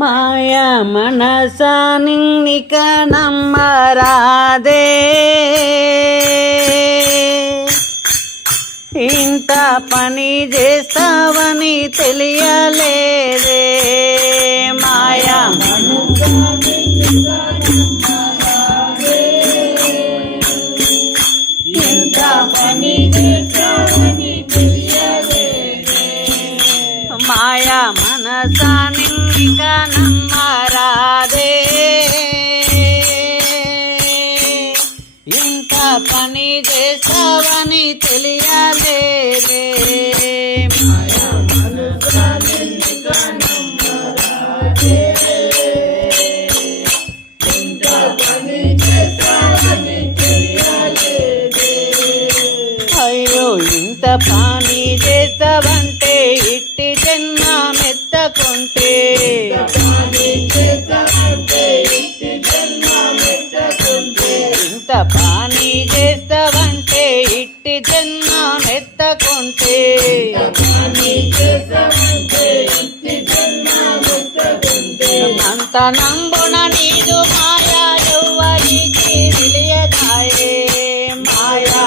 మాయా మనస నిన్నిక నమ్మరాదే, ఇంత పని చేస్తావని తెలియలేదే. మాయా ఇంత పని చేస్తావని తెలియలేదే. మాయా మనస నిన్నిక నమ్మరాదే, ఇంత పని చేస్తావని తెలియలేదే. మాయా మనస నిన్నిక నమ్మరాదే, ఇంత పని చేస్తావని తెలియలేదే. అయ్యో ఇంత పని చేస్తావంటే ఇట్టి జన్మ మెత్తకుంటే, ఇంత పని చేస్తావంటే ఇట్టి జన్మ మెత్తకుంటే, అంత నంబున నీదు మాయా ఎవ్వరికి తెలియదాయే. మాయా